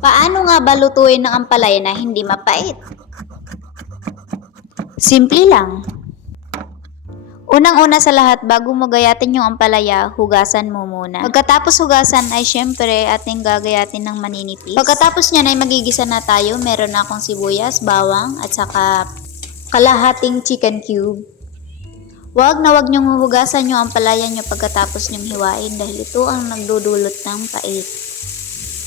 Paano nga ba lutuin ng ampalaya na hindi mapait? Simple lang. Unang-una sa lahat, bago mo gayatin yung ampalaya, hugasan mo muna. Pagkatapos hugasan ay syempre ating gagayatin ng maninipis. Pagkatapos niyan ay magigisa na tayo. Meron akong sibuyas, bawang, at saka kalahating chicken cube. Huwag niyong hugasan yung ampalaya nyo pagkatapos nyong hiwain dahil ito ang nagdudulot ng pait.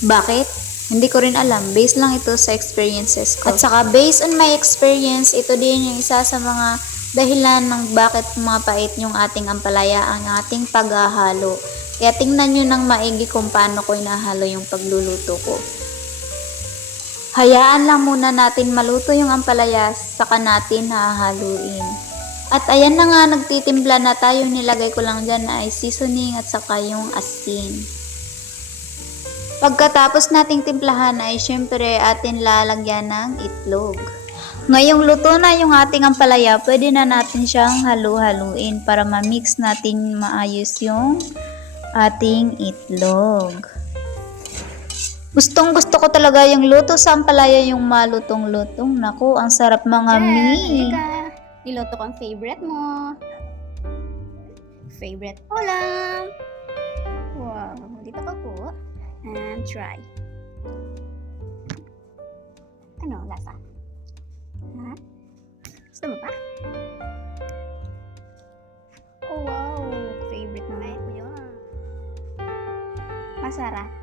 Bakit? Hindi ko rin alam. Based lang ito sa experiences ko. At saka based on my experience, ito din yung isa sa mga dahilan ng bakit mapait yung ating ampalaya, ang ating paghahalo. Kaya tingnan nyo ng maigi kung paano ko inahalo yung pagluluto ko. Hayaan lang muna natin maluto yung ampalaya, saka natin hahaluin. At ayan na nga, nagtitimpla na tayo. Nilagay ko lang dyan ay seasoning at saka yung asin. Pagkatapos nating timplahan ay syempre atin lalagyan ng itlog. Ngayong luto na yung ating ampalaya, pwede na natin siyang halu-haluin para ma-mix natin maayos yung ating itlog. Gustong gusto ko talaga yung luto sa ampalaya, yung malutong-lutong. Naku, ang sarap mga mi. Niluto ko ang favorite mo. Favorite ulam. Wow, dito ka po. And try. Ano, lasa? Ha? Gusto mo pa? Oh wow, favorite na ko yun. Masarap.